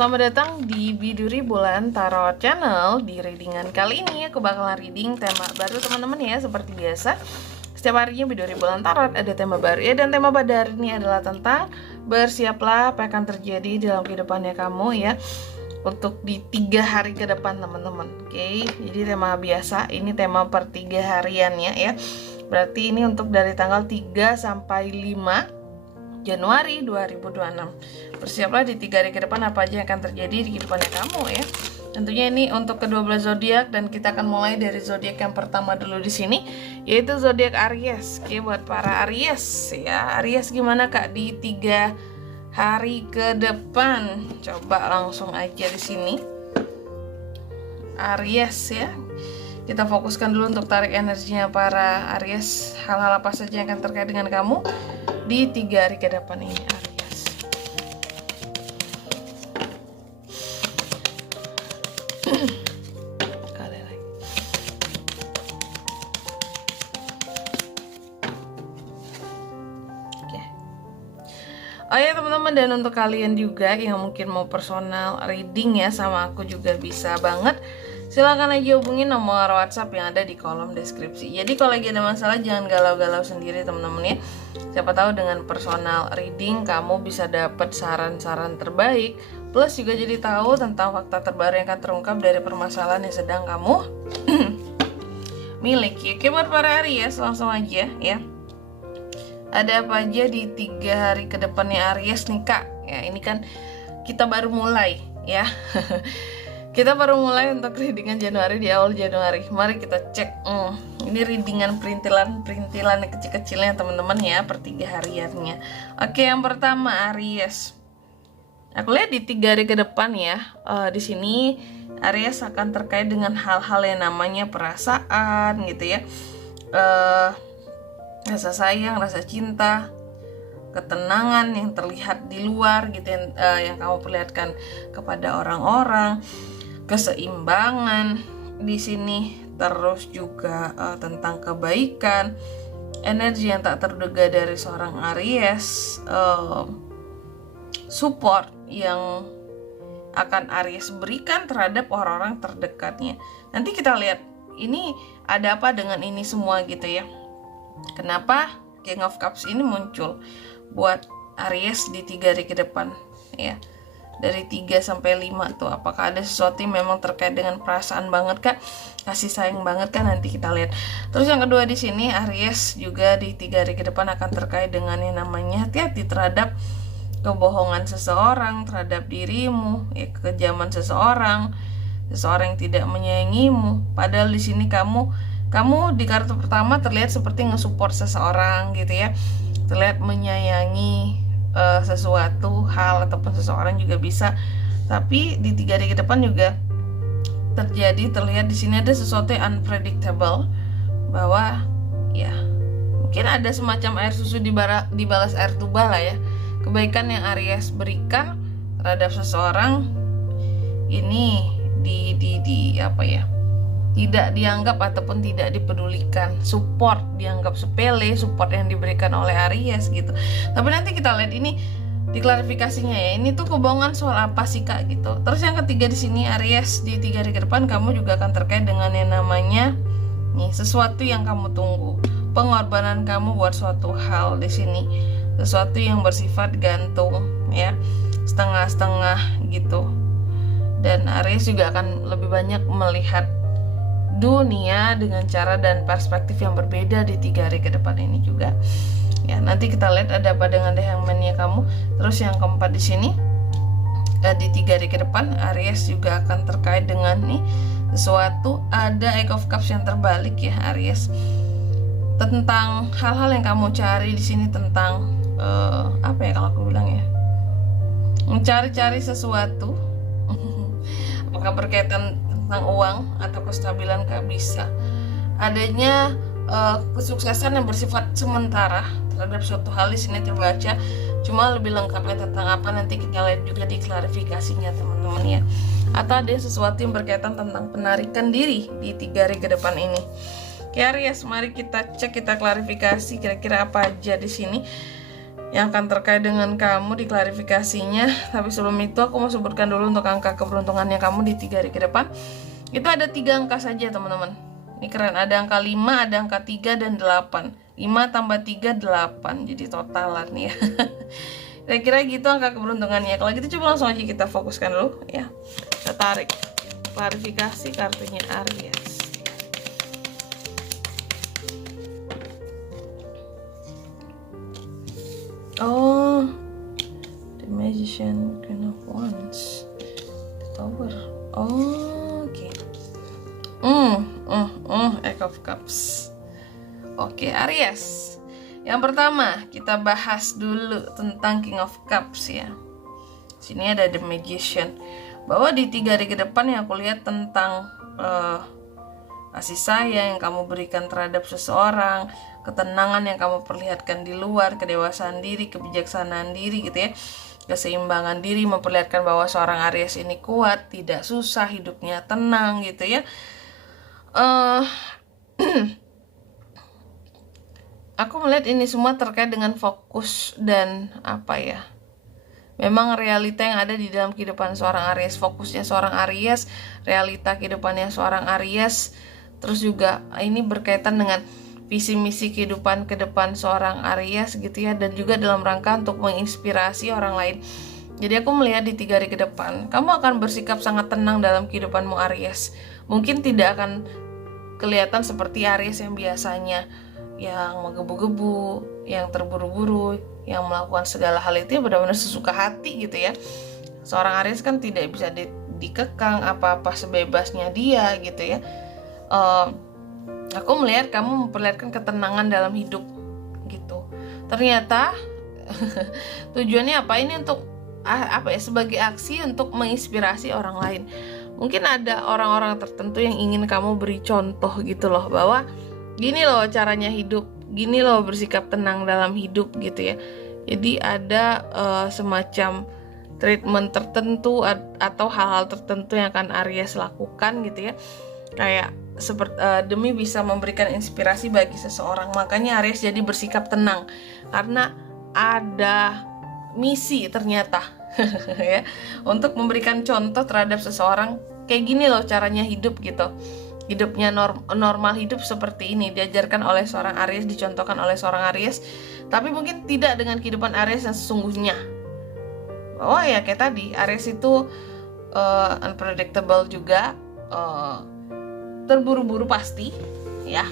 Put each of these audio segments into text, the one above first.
Selamat datang di Biduri Bulan Tarot Channel. Di readingan kali ini aku bakalan reading tema baru teman-teman ya. Seperti biasa, setiap harinya Biduri Bulan Tarot ada tema baru ya. Dan tema pada hari ini adalah tentang bersiaplah apa yang akan terjadi dalam kehidupannya kamu ya, untuk di 3 hari ke depan teman-teman. Oke, jadi tema biasa, ini tema per 3 hariannya ya. Berarti ini untuk dari tanggal 3 sampai 5 Januari 2026. Bersiaplah di 3 hari ke depan apa aja yang akan terjadi di kehidupannya kamu ya. Tentunya ini untuk ke-12 zodiak, dan kita akan mulai dari zodiak yang pertama dulu di sini, yaitu zodiak Aries. Oke, buat para Aries ya. Aries gimana Kak di 3 hari ke depan? Coba langsung aja di sini. Aries ya. Kita fokuskan dulu untuk tarik energinya para Aries. Hal-hal apa saja yang akan terkait dengan kamu di 3 hari ke depan ini, Aries. Kali lagi. Oke. Oh ya teman-teman, dan untuk kalian juga yang mungkin mau personal reading ya sama aku juga bisa banget. Silahkan aja hubungin nomor WhatsApp yang ada di kolom deskripsi. Jadi kalau lagi ada masalah jangan galau-galau sendiri teman-teman ya. Siapa tahu dengan personal reading kamu bisa dapat saran-saran terbaik, plus juga jadi tahu tentang fakta terbaru yang akan terungkap dari permasalahan yang sedang kamu miliki. Oke, buat para Aries langsung aja ya. Ada apa aja di 3 hari ke depannya Aries nih Kak? Ya, ini kan kita baru mulai ya. Kita baru mulai untuk readingan Januari, di awal Januari. Mari kita cek. Ini readingan perintilan kecil-kecilnya teman-teman ya, per 3 hariannya. Oke, yang pertama Aries. Aku lihat di 3 hari ke depan ya. Di sini Aries akan terkait dengan hal-hal yang namanya perasaan gitu ya. Rasa sayang, rasa cinta, ketenangan yang terlihat di luar gitu, yang kamu perlihatkan kepada orang-orang, keseimbangan di sini, terus juga tentang kebaikan, energi yang tak terduga dari seorang Aries, support yang akan Aries berikan terhadap orang-orang terdekatnya. Nanti kita lihat ini ada apa dengan ini semua gitu ya. Kenapa King of Cups ini muncul buat Aries di 3 hari ke depan ya. Dari 3 sampai 5 tuh, apakah ada sesuatu yang memang terkait dengan perasaan banget Kak, kasih sayang banget kan, nanti kita lihat. Terus yang kedua di sini Aries juga di 3 hari ke depan akan terkait dengan yang namanya hati-hati terhadap kebohongan seseorang terhadap dirimu ya, kekejaman seseorang yang tidak menyayangimu. Padahal di sini kamu di kartu pertama terlihat seperti nge-support seseorang gitu ya, terlihat menyayangi sesuatu hal ataupun seseorang juga bisa. Tapi di 3 hari ke depan juga terlihat di sini ada sesuatu yang unpredictable, bahwa ya mungkin ada semacam air susu dibalas air tuba lah ya. Kebaikan yang Aries berikan terhadap seseorang ini di apa ya, tidak dianggap ataupun tidak dipedulikan. Support dianggap sepele, support yang diberikan oleh Aries gitu. Tapi nanti kita lihat ini di klarifikasinya ya. Ini tuh kebohongan soal apa sih Kak gitu. Terus yang ketiga di sini Aries di 3 hari ke depan kamu juga akan terkait dengan yang namanya nih, sesuatu yang kamu tunggu. Pengorbanan kamu buat suatu hal di sini. Sesuatu yang bersifat gantung ya. Setengah-setengah gitu. Dan Aries juga akan lebih banyak melihat dunia dengan cara dan perspektif yang berbeda di 3 hari ke depan ini juga ya. Nanti kita lihat ada apa dengan The Hangman-nya kamu. Terus yang keempat di sini di 3 hari ke depan Aries juga akan terkait dengan nih sesuatu, ada Eight of Cups yang terbalik ya Aries, tentang hal-hal yang kamu cari di sini, tentang apa ya kalau aku bilang ya, mencari-cari sesuatu. Apakah berkaitan tentang uang atau kestabilan Kak, bisa adanya kesuksesan yang bersifat sementara terhadap suatu hal di sini terbaca. Cuma lebih lengkapnya tentang apa nanti kita lihat juga di klarifikasinya teman-teman ya. Atau ada sesuatu yang berkaitan tentang penarikan diri di 3 hari ke depan ini. Oke Aries, mari kita cek, kita klarifikasi kira-kira apa aja di sini. yang akan terkait dengan kamu di klarifikasinya. Tapi sebelum itu aku mau sebutkan dulu untuk angka keberuntungannya kamu di 3 hari ke depan. Itu ada 3 angka saja teman-teman. Ini keren, ada angka 5, ada angka 3 dan 8. 5 tambah 3 8, jadi totalan ya. Kira-kira gitu angka keberuntungannya. Kalau gitu coba langsung aja kita fokuskan dulu ya. Kita tarik klarifikasi kartunya Aries. Oh, the Magician, Queen of Wands, the Tower. Oh, oke. Eight of Cups. Oke, Aries. Yang pertama, kita bahas dulu tentang King of Cups ya. Sini ada the Magician. Bahwa di 3 hari ke depan yang aku lihat tentang kasih sayang yang kamu berikan terhadap seseorang, ketenangan yang kamu perlihatkan di luar, kedewasaan diri, kebijaksanaan diri gitu ya, keseimbangan diri, memperlihatkan bahwa seorang Aries ini kuat, tidak susah, hidupnya tenang gitu ya. Aku melihat ini semua terkait dengan fokus dan apa ya, memang realita yang ada di dalam kehidupan seorang Aries, fokusnya seorang Aries, realita kehidupannya seorang Aries. Terus juga ini berkaitan dengan visi misi kehidupan ke depan seorang Aries gitu ya, dan juga dalam rangka untuk menginspirasi orang lain. Jadi aku melihat di 3 hari ke depan kamu akan bersikap sangat tenang dalam kehidupanmu Aries. Mungkin tidak akan kelihatan seperti Aries yang biasanya yang menggebu-gebu, yang terburu-buru, yang melakukan segala hal itu ya benar-benar sesuka hati gitu ya. Seorang Aries kan tidak bisa dikekang apa-apa sebebasnya dia gitu ya. Aku melihat kamu memperlihatkan ketenangan dalam hidup gitu. Ternyata tujuannya apa? Ini untuk apa ya, sebagai aksi untuk menginspirasi orang lain. Mungkin ada orang-orang tertentu yang ingin kamu beri contoh gitu loh, bahwa gini loh caranya hidup, gini loh bersikap tenang dalam hidup gitu ya. Jadi ada semacam treatment tertentu atau hal-hal tertentu yang akan Aries lakukan gitu ya, kayak demi bisa memberikan inspirasi bagi seseorang. Makanya Aries jadi bersikap tenang karena ada misi ternyata ya, untuk memberikan contoh terhadap seseorang, kayak gini loh caranya hidup gitu. Hidupnya normal hidup seperti ini diajarkan oleh seorang Aries, dicontohkan oleh seorang Aries, tapi mungkin tidak dengan kehidupan Aries yang sesungguhnya. Oh ya, kayak tadi Aries itu unpredictable juga, terburu-buru pasti ya,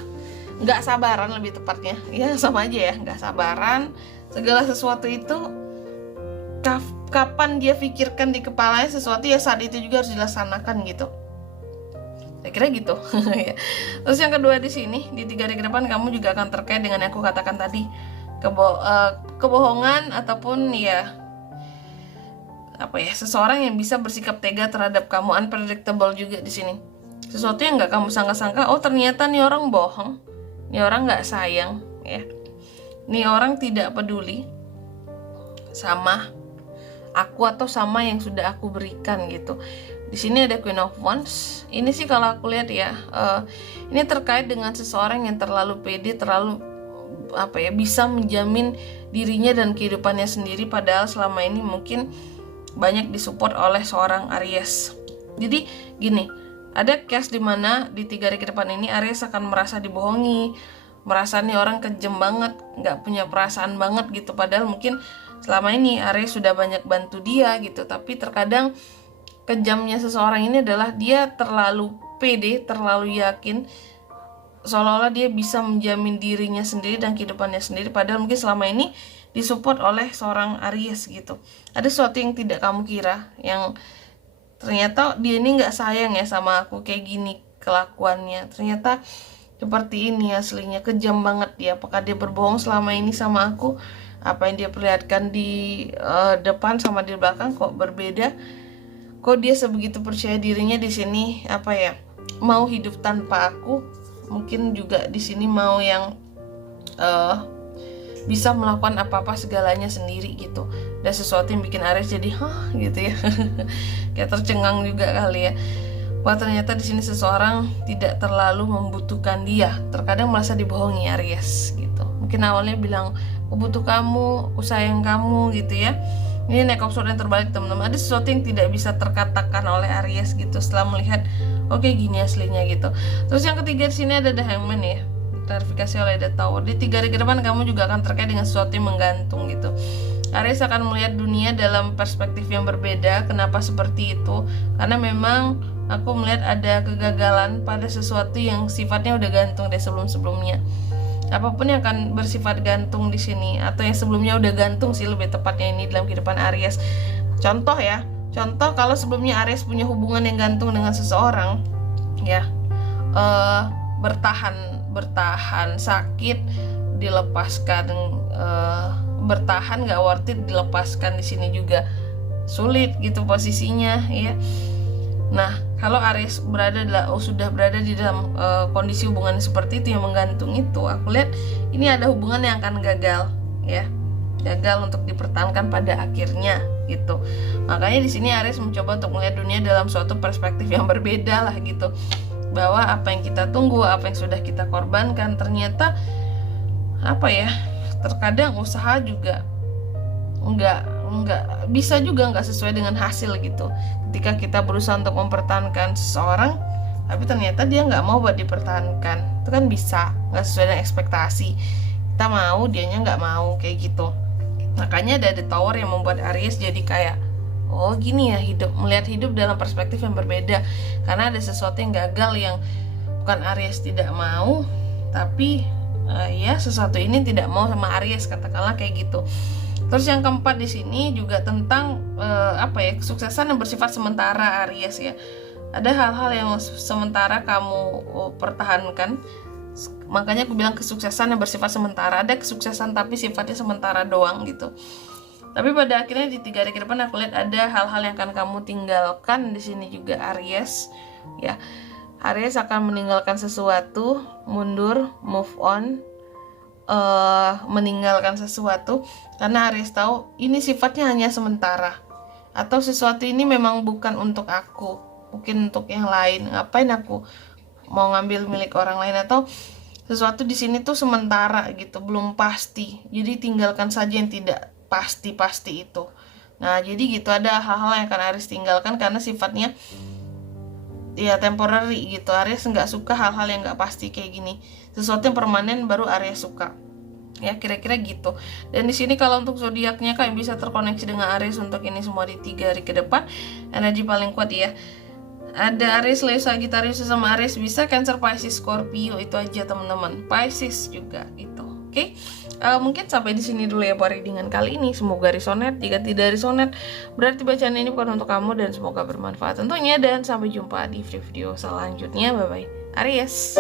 nggak sabaran lebih tepatnya ya, sama aja ya, nggak sabaran. Segala sesuatu itu kapan dia pikirkan di kepalanya sesuatu ya saat itu juga harus dilaksanakan gitu. Saya kira gitu. Terus yang kedua di sini di 3 hari ke depan kamu juga akan terkait dengan yang aku katakan tadi, kebohongan ataupun ya apa ya, seseorang yang bisa bersikap tega terhadap kamu, unpredictable juga di sini. Sesuatu yang nggak kamu sangka-sangka, oh ternyata nih orang bohong, nih orang nggak sayang ya, nih orang tidak peduli sama aku atau sama yang sudah aku berikan gitu. Di sini ada Queen of Wands. Ini sih kalau aku lihat ya, ini terkait dengan seseorang yang terlalu pede, terlalu apa ya, bisa menjamin dirinya dan kehidupannya sendiri, padahal selama ini mungkin banyak disupport oleh seorang Aries. Jadi gini, ada case dimana di 3 hari ke depan ini Aries akan merasa dibohongi, merasa nih orang kejam banget, nggak punya perasaan banget gitu, padahal mungkin selama ini Aries sudah banyak bantu dia gitu. Tapi terkadang kejamnya seseorang ini adalah dia terlalu pede, terlalu yakin, seolah-olah dia bisa menjamin dirinya sendiri dan kehidupannya sendiri, padahal mungkin selama ini disupport oleh seorang Aries gitu. Ada sesuatu yang tidak kamu kira, yang ternyata dia ini nggak sayang ya sama aku, kayak gini kelakuannya, ternyata seperti ini aslinya, kejam banget dia. Apakah dia berbohong selama ini sama aku? Apa yang dia perlihatkan di depan sama di belakang kok berbeda? Kok dia sebegitu percaya dirinya di sini, apa ya, mau hidup tanpa aku? Mungkin juga di sini mau yang bisa melakukan apa-apa segalanya sendiri gitu. Dan sesuatu yang bikin Aries jadi gitu ya. Kayak tercengang juga kali ya. Wah, ternyata di sini seseorang tidak terlalu membutuhkan dia. Terkadang merasa dibohongi Aries gitu. Mungkin awalnya bilang aku butuh kamu, aku sayang kamu gitu ya. Ini Knight of Swords yang terbalik teman-teman. Ada sesuatu yang tidak bisa terkatakan oleh Aries gitu setelah melihat oke, gini aslinya gitu. Terus yang ketiga di sini ada The Hangman ya, klarifikasi oleh The Tower. Di 3 hari ke depan kamu juga akan terkait dengan sesuatu yang menggantung gitu. Aries akan melihat dunia dalam perspektif yang berbeda. Kenapa seperti itu? Karena memang aku melihat ada kegagalan pada sesuatu yang sifatnya udah gantung dari sebelum-sebelumnya. Apapun yang akan bersifat gantung di sini, atau yang sebelumnya udah gantung sih lebih tepatnya ini dalam kehidupan Aries. Contoh ya, contoh kalau sebelumnya Aries punya hubungan yang gantung dengan seseorang, ya, bertahan sakit, dilepaskan, bertahan nggak worth it, dilepaskan di sini juga sulit gitu posisinya ya. Nah, kalau Aries sudah berada di dalam kondisi hubungan seperti itu yang menggantung itu, aku lihat ini ada hubungan yang akan gagal ya. Gagal untuk dipertahankan pada akhirnya gitu. Makanya di sini Aries mencoba untuk melihat dunia dalam suatu perspektif yang berbeda lah gitu. Bahwa apa yang kita tunggu, apa yang sudah kita korbankan ternyata terkadang usaha juga nggak bisa juga nggak sesuai dengan hasil gitu. Ketika kita berusaha untuk mempertahankan seseorang tapi ternyata dia nggak mau buat dipertahankan, itu kan bisa nggak sesuai dengan ekspektasi. Kita mau, dianya nggak mau, kayak gitu. Makanya ada The Tower yang membuat Aries jadi kayak oh gini ya hidup, melihat hidup dalam perspektif yang berbeda. Karena ada sesuatu yang gagal yang bukan Aries tidak mau, tapi ya sesuatu ini tidak mau sama Aries, katakanlah kayak gitu. Terus yang keempat di sini juga tentang kesuksesan yang bersifat sementara Aries ya. Ada hal-hal yang sementara kamu pertahankan. Makanya aku bilang kesuksesan yang bersifat sementara. Ada kesuksesan tapi sifatnya sementara doang gitu. Tapi pada akhirnya di 3 hari ke depan aku lihat ada hal-hal yang akan kamu tinggalkan di sini juga Aries ya. Aries akan meninggalkan sesuatu, mundur, move on, meninggalkan sesuatu karena Aries tahu ini sifatnya hanya sementara, atau sesuatu ini memang bukan untuk aku, mungkin untuk yang lain. Ngapain aku mau ngambil milik orang lain, atau sesuatu di sini tuh sementara gitu, belum pasti. Jadi tinggalkan saja yang tidak pasti itu. Nah, jadi gitu, ada hal-hal yang akan Aries tinggalkan karena sifatnya ya temporary gitu. Aries nggak suka hal-hal yang nggak pasti kayak gini. Sesuatu yang permanen baru Aries suka. Ya kira-kira gitu. Dan di sini kalau untuk zodiaknya kalian bisa terkoneksi dengan Aries untuk ini semua di 3 hari ke depan. Energi paling kuat ya. Ada Aries, Leo, Sagittarius sama Aries bisa Cancer, Pisces, Scorpio, itu aja teman-teman. Pisces juga itu. Oke. Mungkin sampai di sini dulu ya buat readingan kali ini. Semoga resonate. Jika tidak resonate, berarti bacaan ini bukan untuk kamu dan semoga bermanfaat tentunya. Dan sampai jumpa di video selanjutnya. Bye bye. Aries.